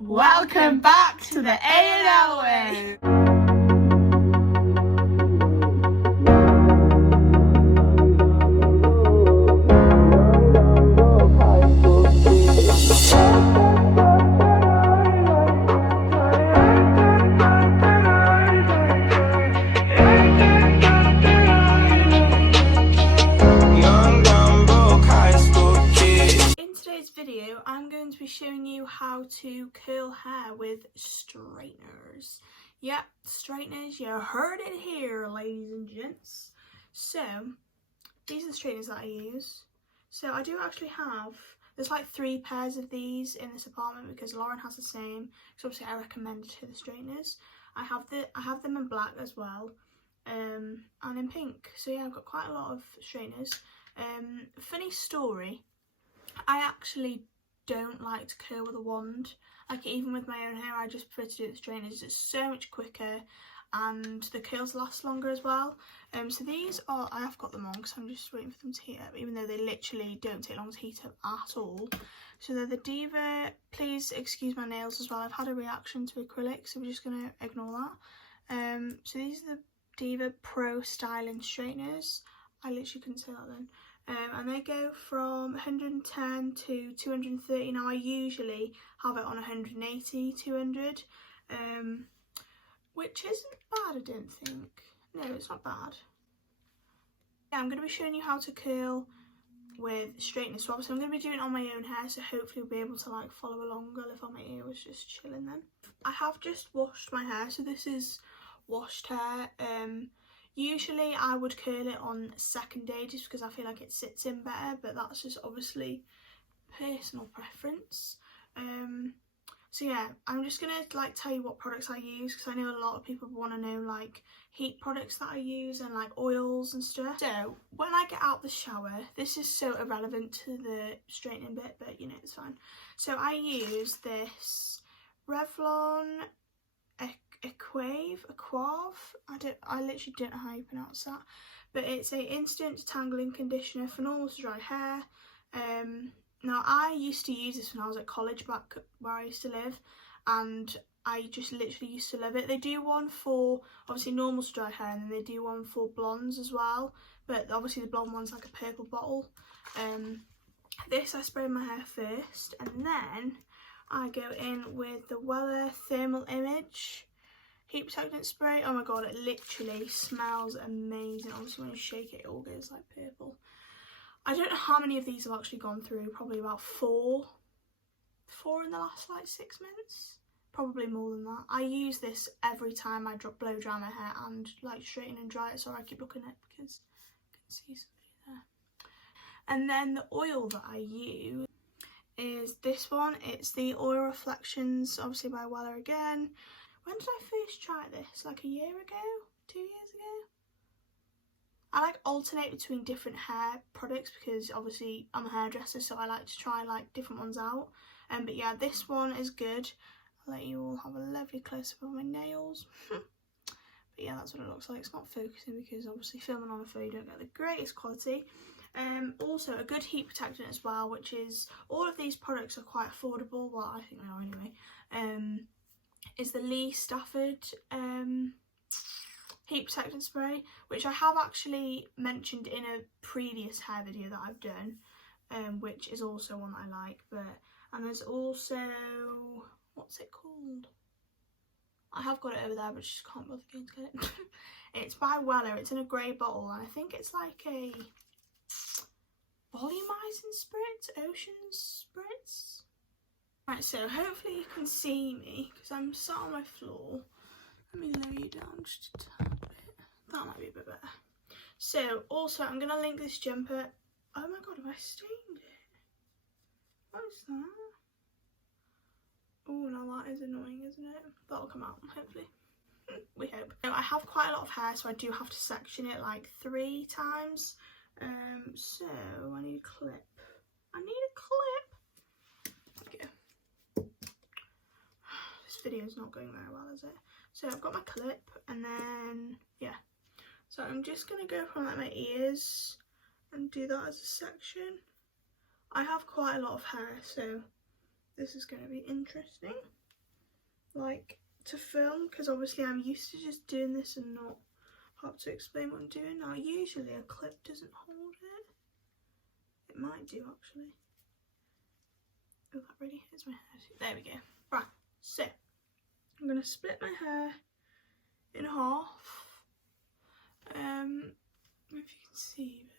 Welcome back to the theaandlway. Video I'm going to be showing you how to curl hair with straighteners. Yep, straighteners, you heard it here, ladies and gents. So these are the straighteners that I use. So I do actually have, there's like 3 pairs of these in this apartment because Lauren has the same, so obviously I recommended her the straighteners. I have them in black as well, and in pink. So yeah, I've got quite a lot of straighteners. Funny story, I actually don't like to curl with a wand. Like, even with my own hair, I just prefer to do it with straighteners. It's so much quicker and the curls last longer as well. So these are, I have got them on because I'm just waiting for them to heat up, even though they literally don't take long to heat up at all. So they're the Diva, please excuse my nails as well, I've had a reaction to acrylic, so we're just going to ignore that. So these are the Diva Pro Styling Straighteners. I literally couldn't say that then. And they go from 110 to 230. Now I usually have it on 180, 200, which isn't bad, I don't think. No, it's not bad. Yeah, I'm going to be showing you how to curl with straighteners. So obviously I'm going to be doing it on my own hair, so hopefully you'll be able to like follow along. I'll if my ear was just chilling then. I have just washed my hair, so this is washed hair. Usually I would curl it on second day just because I feel like it sits in better, but that's just obviously personal preference. So yeah, I'm just gonna like tell you what products I use because I know a lot of people want to know like heat products that I use and like oils and stuff. So when I get out the shower, this is so irrelevant to the straightening bit, but you know, it's fine. So I use this Revlon Aquave, I literally don't know how you pronounce that, but it's a instant detangling conditioner for normal to dry hair. Now I used to use this when I was at college back where I used to live, and I just literally used to love it. They do one for obviously normal to dry hair, and then they do one for blondes as well, but obviously the blonde one's like a purple bottle. This I spray in my hair first, and then I go in with the Weller Thermal Image heat protectant spray. Oh my god, it literally smells amazing. Obviously when you shake it, it all goes like purple. I don't know how many of these have actually gone through, probably about 4 in the last like 6 months, probably more than that. I use this every time I blow dry my hair and like straighten and dry it, so I keep looking at it because I can see somebody there. And then the oil that I use is this one. It's the Oil Reflections, obviously by Weller again. When did I first try this? Like a year ago? 2 years ago? I like alternate between different hair products because obviously I'm a hairdresser, so I like to try like different ones out. But yeah, this one is good. I'll let you all have a lovely close up of my nails. But yeah, that's what it looks like. It's not focusing because obviously filming on a phone you don't get the greatest quality. Also a good heat protectant as well, which is, all of these products are quite affordable. Well, I think they are anyway. Is the Lee Stafford heat protectant spray, which I have actually mentioned in a previous hair video that I've done, which is also one that I like. And there's also, what's it called? I have got it over there, but just can't bother going to get it. It's by Weller. It's in a grey bottle, and I think it's like a volumizing spritz, ocean spritz. Right, so hopefully you can see me because I'm sat on my floor. Let me lay down just a tad bit. That might be a bit better. So also I'm going to link this jumper. Oh my god, have I stained it? What is that? Oh, now that is annoying, isn't it? That'll come out, hopefully. We hope. I have quite a lot of hair, so I do have to section it like 3 times. So I need a clip. Okay. This video's not going very well, is it? So I've got my clip, and then yeah. So I'm just gonna go from like my ears and do that as a section. I have quite a lot of hair, so this is going to be interesting. like to film, because obviously I'm used to just doing this and not have to explain what I'm doing. Now usually a clip doesn't hold it. It might do actually. Oh, that really hurts my head. There we go. Right, so I'm going to split my hair in half. I don't know if you can see it.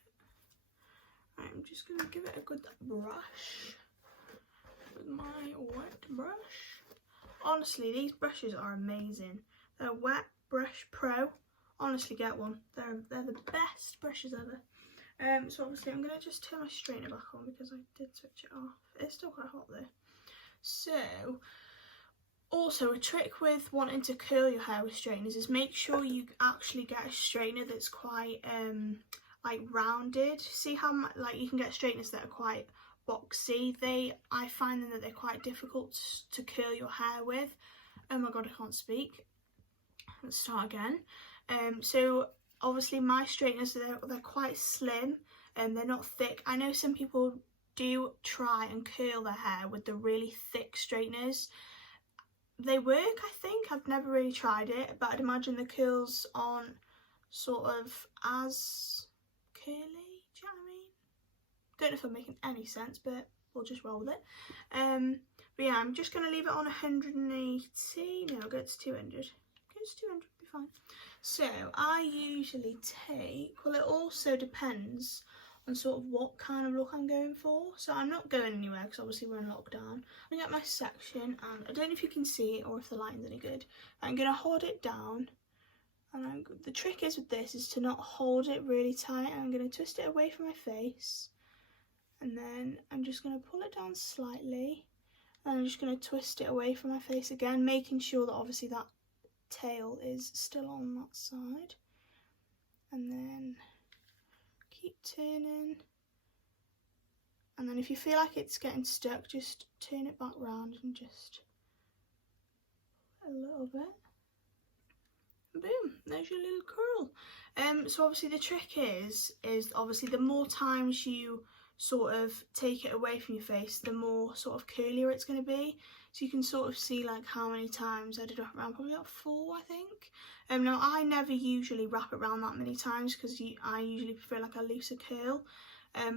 I'm just going to give it a good brush with my wet brush. Honestly, these brushes are amazing. They're Wet Brush Pro. Honestly, get one. They're the best brushes ever. So obviously I'm going to just turn my straightener back on because I did switch it off. It's still quite hot though. So, also a trick with wanting to curl your hair with straighteners is make sure you actually get a straightener that's quite like rounded. See how like you can get straighteners that are quite boxy. I find them that they're quite difficult to curl your hair with. Oh my god, I can't speak. Let's start again. So obviously my straighteners, they're quite slim and they're not thick. I know some people do try and curl their hair with the really thick straighteners. They work, I think. I've never really tried it, but I'd imagine the curls aren't sort of as curly. Do you know what I mean? Don't know if I'm making any sense, but we'll just roll with it. But yeah, I'm just going to leave it on 180. No, I'll go to 200. Go to 200, be fine. So I usually take, well, it also depends on sort of what kind of look I'm going for. So I'm not going anywhere because obviously we're in lockdown. I get my section and I don't know if you can see it or if the lighting's any good. I'm going to hold it down, and the trick is with this is to not hold it really tight. I'm going to twist it away from my face, and then I'm just going to pull it down slightly, and I'm just going to twist it away from my face again, making sure that obviously that tail is still on that side, and then keep turning, and then if you feel like it's getting stuck, just turn it back round and just a little bit. Boom, there's your little curl. So obviously the trick is obviously the more times you sort of take it away from your face, the more sort of curlier it's going to be. So you can sort of see like how many times I did wrap around, probably about 4 I think. Now I never usually wrap it around that many times because I usually prefer like a looser curl.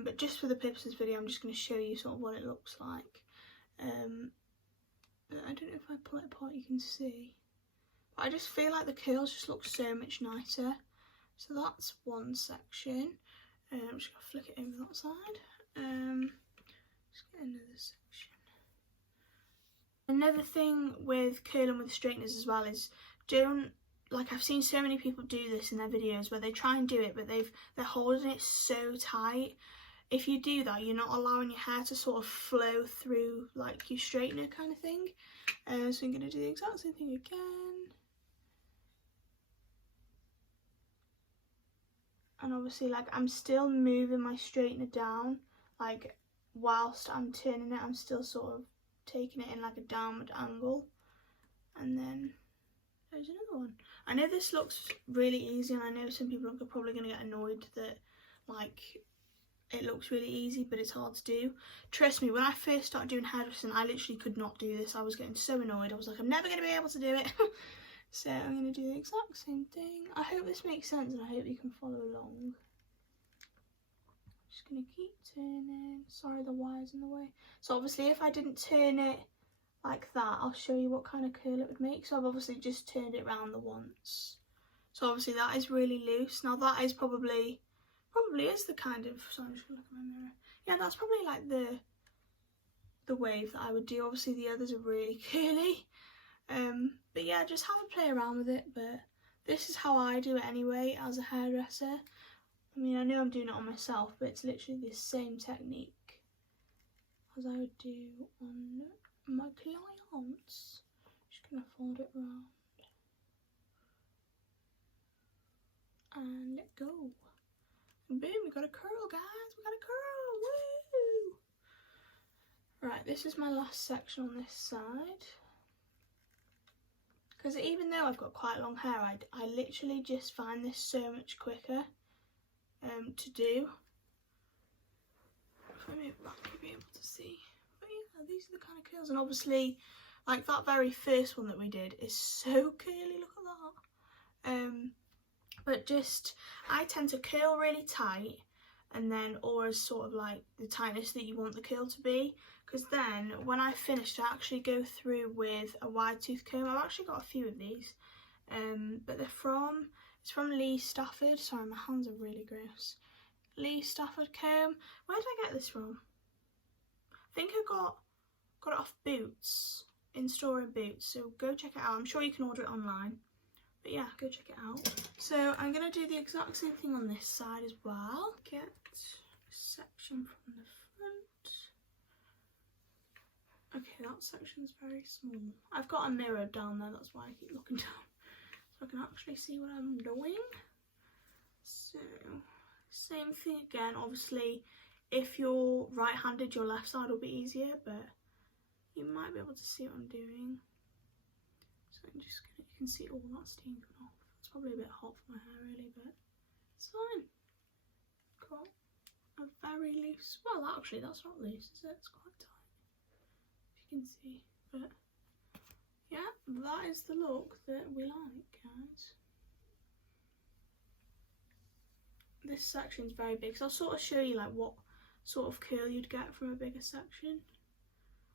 But just for the purpose of this video, I'm just going to show you sort of what it looks like. I don't know if I pull it apart you can see. But I just feel like the curls just look so much nicer. So that's one section. I'm just going to flick it over that side. Just get another section. Another thing with curling with straighteners as well is don't, like I've seen so many people do this in their videos where they try and do it but they're holding it so tight. If you do that, you're not allowing your hair to sort of flow through like your straightener kind of thing. So I'm going to do the exact same thing again. And obviously like I'm still moving my straightener down, like whilst I'm turning it I'm still sort of taking it in like a downward angle. And then there's another one. I know this looks really easy and I know some people are probably going to get annoyed that like it looks really easy but it's hard to do. Trust me, when I first started doing hairdressing I literally could not do this. I was getting so annoyed. I was like, I'm never going to be able to do it. So I'm going to do the exact same thing. I hope this makes sense and I hope you can follow along. Just going to keep turning. Sorry, the wire's in the way. So obviously if I didn't turn it like that, I'll show you what kind of curl it would make. So I've obviously just turned it round the once. So obviously that is really loose. Now that is probably is the kind of, so I'm just going to look at my mirror. Yeah, that's probably like the wave that I would do. Obviously the others are really curly. But yeah, just have a play around with it, but this is how I do it anyway as a hairdresser. I mean, I know I'm doing it on myself, but it's literally the same technique as I would do on my clients. Just gonna fold it around and let go. And boom, we got a curl, guys, we got a curl, woo! Right, this is my last section on this side. Because even though I've got quite long hair, I literally just find this so much quicker to do. If I move back, you'll be able to see. But yeah, these are the kind of curls. And obviously, Like that very first one that we did is so curly, look at that. But just, I tend to curl really tight, and then always sort of like the tightness that you want the curl to be, because then when I finished I actually go through with a wide tooth comb. I've actually got a few of these, but it's from Lee Stafford. Sorry, my hands are really gross. Lee Stafford comb. Where did I get this from? I think I got it off Boots, in store in Boots, so go check it out. I'm sure you can order it online, but yeah, go check it out. So I'm going to do the exact same thing on this side as well. Get a section from the front. Okay, that section's very small. I've got a mirror down there, that's why I keep looking down, so I can actually see what I'm doing. So, same thing again. Obviously, if you're right-handed, your left side will be easier, but you might be able to see what I'm doing. So I'm just gonna, you can see all that steam coming off. It's probably a bit hot for my hair really, but it's fine. Got a very loose, well actually that's not loose, is it? It's quite tight, if you can see. But yeah, that is the look that we like, guys. This section's very big, so I'll sort of show you like what sort of curl you'd get from a bigger section.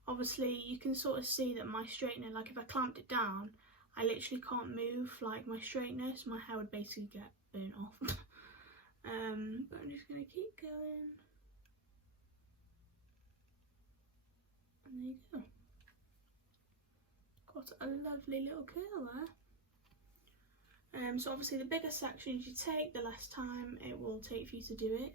Obviously you can sort of see that my straightener, like if I clamped it down, I literally can't move like my straightener, so my hair would basically get burnt off. But I'm just going to keep going. And there you go. Got a lovely little curl there. So obviously the bigger sections you take, the less time it will take for you to do it.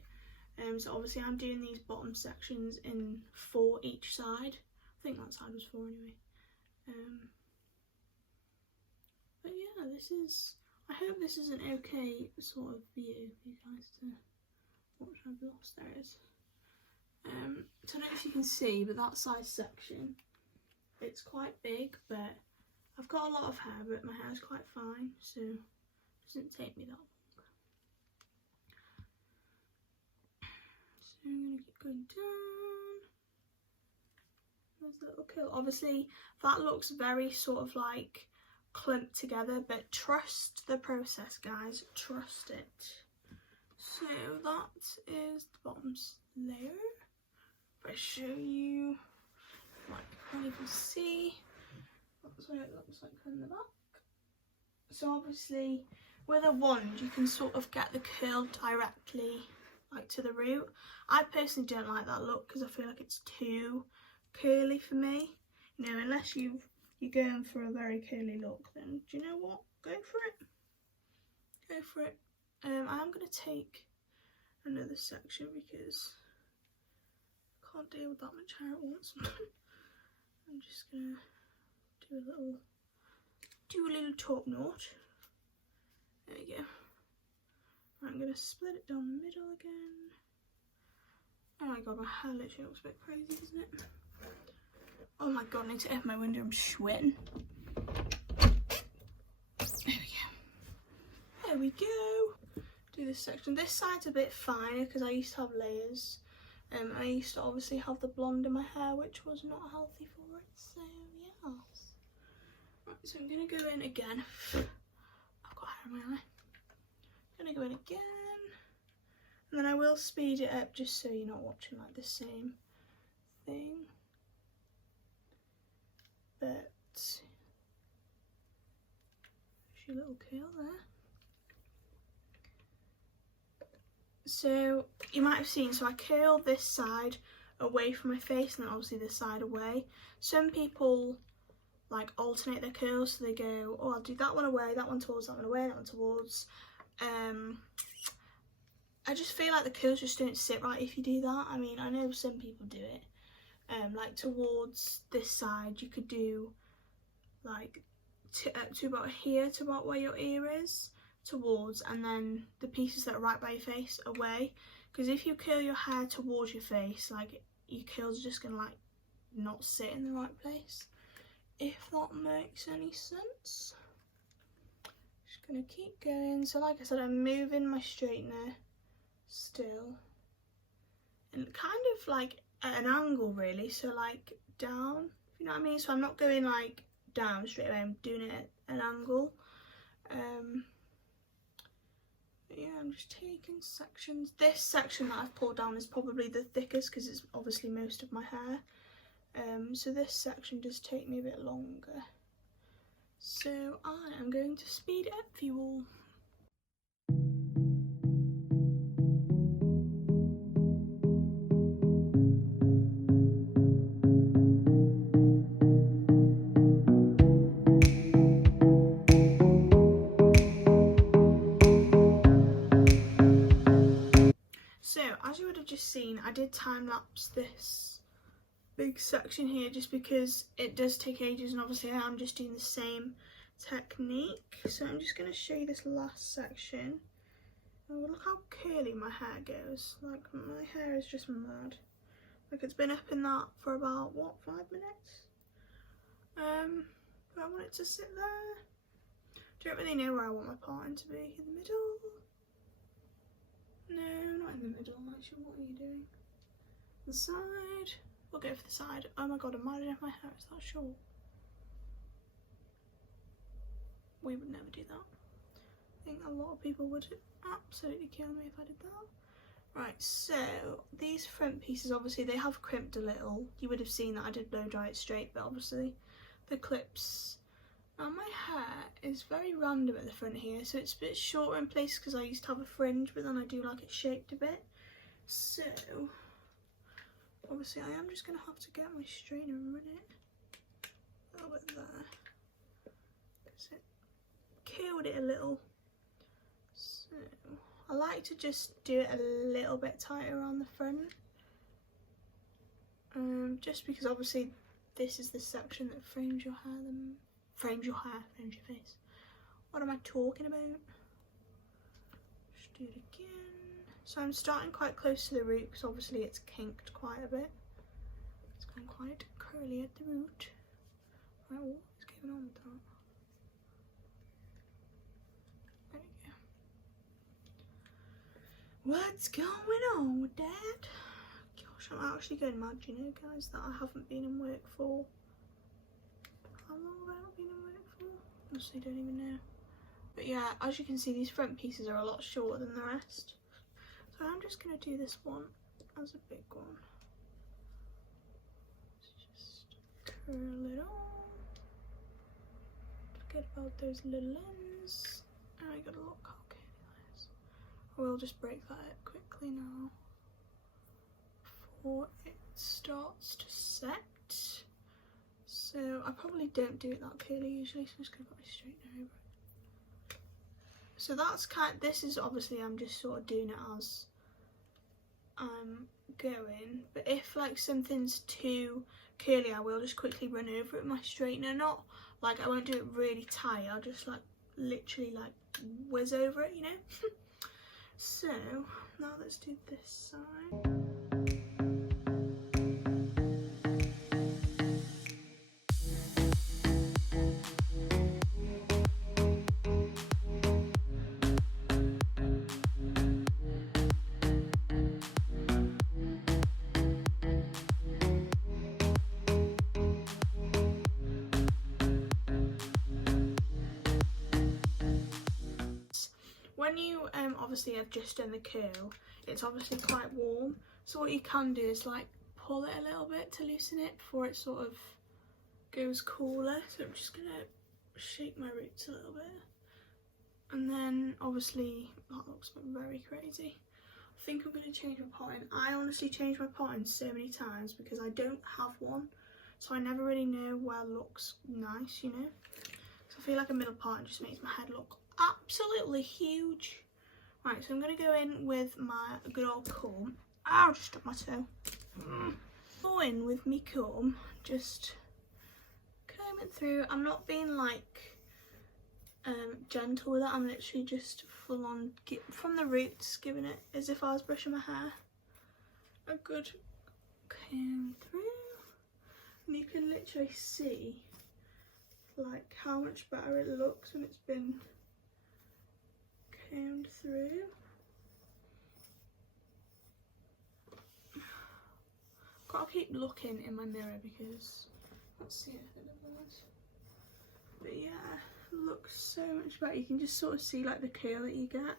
So obviously I'm doing these bottom sections in 4 each side. I think that side was 4 anyway. But yeah, this is, I hope this is an okay sort of view for you guys to watch. I've lost, there it is. So I don't know if you can see, but that side section, it's quite big, but I've got a lot of hair, but my hair is quite fine, so it doesn't take me that long. So I'm going to keep going down. There's a little curl. Obviously that looks very sort of like clumped together, but trust the process, guys, trust it. So that is the bottom layer. If I show you, like, you can't even see, that's what it looks like from the back. So obviously with a wand you can sort of get the curl directly like to the root. I personally don't like that look because I feel like it's too curly for me. You know, unless you're going for a very curly look, then do you know what? Go for it. Go for it. I'm going to take another section because I can't deal with that much hair at once. I'm just going to do a little top knot. There we go. I'm going to split it down the middle again. Oh my god, my hair literally looks a bit crazy, doesn't it? Oh my god, I need to open my window, I'm sweating. There we go. There we go. Do this section. This side's a bit finer because I used to have layers. I used to obviously have the blonde in my hair, which was not healthy for it, so yes. Right, so I'm going to go in again. I've got hair in my eye. I'm going to go in again. And then I will speed it up just so you're not watching like the same thing. But there's your little curl there. So you might have seen, so I curl this side away from my face and then obviously this side away. Some people like alternate their curls, so they go, oh, I'll do that one away, that one towards, that one away, that one towards. I just feel like the curls just don't sit right if you do that. I mean, I know some people do it. Like towards this side, you could do like to about here, to about where your ear is, towards, and then the pieces that are right by your face away. Because if you curl your hair towards your face, like your curls are just gonna like not sit in the right place. If that makes any sense. Just gonna keep going. So like I said, I'm moving my straightener still, and kind of like at an angle really, so like down, you know what I mean? So I'm not going like down straight away, I'm doing it at an angle. Yeah, I'm just taking sections. This section that I've pulled down is probably the thickest because it's obviously most of my hair. So this section does take me a bit longer. So I am going to speed it up for you all. So as you would have just seen, I did time lapse this big section here just because it does take ages, and obviously I'm just doing the same technique. So I'm just going to show you this last section. Oh, look how curly my hair goes. Like, my hair is just mad. Like, it's been up in that for about, what, 5 minutes? Do I want it to sit there? Don't really know where I want my parting to be. In the middle? No, not in the middle. Actually, what are you doing? The side? We'll go for the side. Oh my god, imagine if my hair is that short. We would never do that. I think a lot of people would absolutely kill me if I did that. Right, so these front pieces, obviously they have crimped a little. You would have seen that I did blow dry it straight, but obviously the clips. Now my hair is very random at the front here, so it's a bit shorter in places because I used to have a fringe, but then I do like it shaped a bit. So obviously I am just going to have to get my straightener and run it a little bit there, because it curled it a little. So I like to just do it a little bit tighter on the front, just because obviously this is the section that frames your hair, frames your face. What am I talking about? Just do it again. So I'm starting quite close to the root because obviously it's kinked quite a bit. It's gone quite curly at the root. Right, what is going on with that? There we go. What's going on with that? Gosh, I'm actually going mad, you know, guys, that I haven't been in work for. How long have I not been in work for? Honestly, don't even know. But yeah, as you can see, these front pieces are a lot shorter than the rest. So I'm just going to do this one as a big one. Let's just curl it on. Forget about those little ends. And I gotta look how curly that is. I will just break that up quickly now before it starts to set. So I probably don't do it that curly usually, so I'm just going to put my straightener over it. So that's this is obviously I'm just sort of doing it as I'm going, but if like something's too curly I will just quickly run over it with my straightener. Not like, I won't do it really tight, I'll just like literally like whiz over it, you know. So now let's do this side. When you obviously have just done the curl, it's obviously quite warm, so what you can do is like pull it a little bit to loosen it before it sort of goes cooler. So I'm just gonna shake my roots a little bit, and then obviously that looks very crazy. I think I'm gonna change my parting. I honestly change my parting so many times because I don't have one, so I never really know where looks nice, you know. So I feel like a middle parting just makes my head look absolutely huge. Right, so I'm going to go in with my good old comb. Ow, just stuck my toe. Go in with me comb, just comb it through. I'm not being like gentle with it, I'm literally just full on from the roots, giving it as if I was brushing my hair. A good comb through, and you can literally see like how much better it looks when it's been combed through. Gotta keep looking in my mirror because Let's see if it does. But yeah, looks so much better. You can just sort of see like the curl that you get.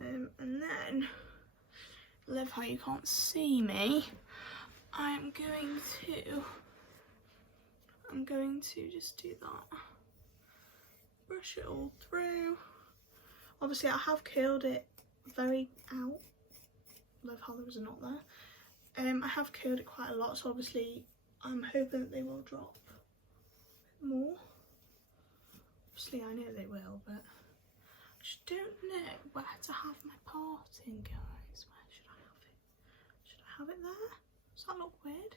And then, love how you can't see me. I'm going to just do that. Brush it all through. Obviously I have curled it very out. Love how there was a knot there. I have curled it quite a lot, so obviously I'm hoping that they will drop more. Obviously I know they will, but I just don't know where to have my parting, guys. Where should I have it? Should I have it there? Does that look weird?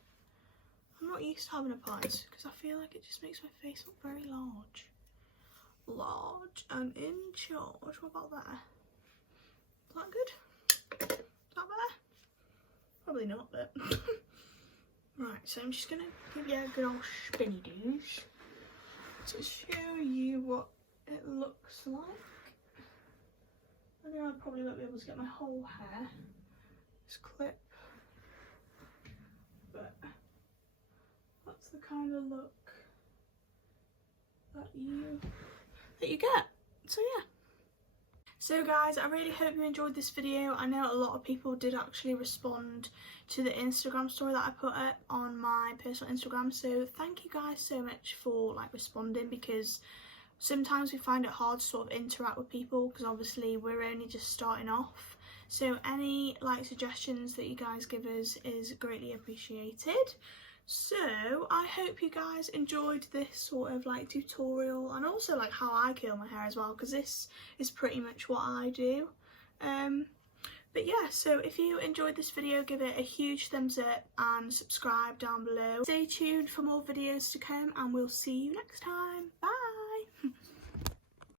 I'm not used to having a part because I feel like it just makes my face look very large. Large and in charge. What about there? Is that good? Is that better? Probably not, but right, so I'm just gonna give you a good old spinny douche to show you what it looks like. I know I probably won't be able to get my whole hair this clip, but that's the kind of look that you get. So yeah. So guys, I really hope you enjoyed this video. I know a lot of people did actually respond to the Instagram story that I put up on my personal Instagram, so thank you guys so much for like responding, because sometimes we find it hard to sort of interact with people because obviously we're only just starting off. So any like suggestions that you guys give us is greatly appreciated. So I hope you guys enjoyed this sort of like tutorial, and also like how I curl my hair as well, because this is pretty much what I do. But yeah, so if you enjoyed this video, give it a huge thumbs up and subscribe down below. Stay tuned for more videos to come, and we'll see you next time. Bye.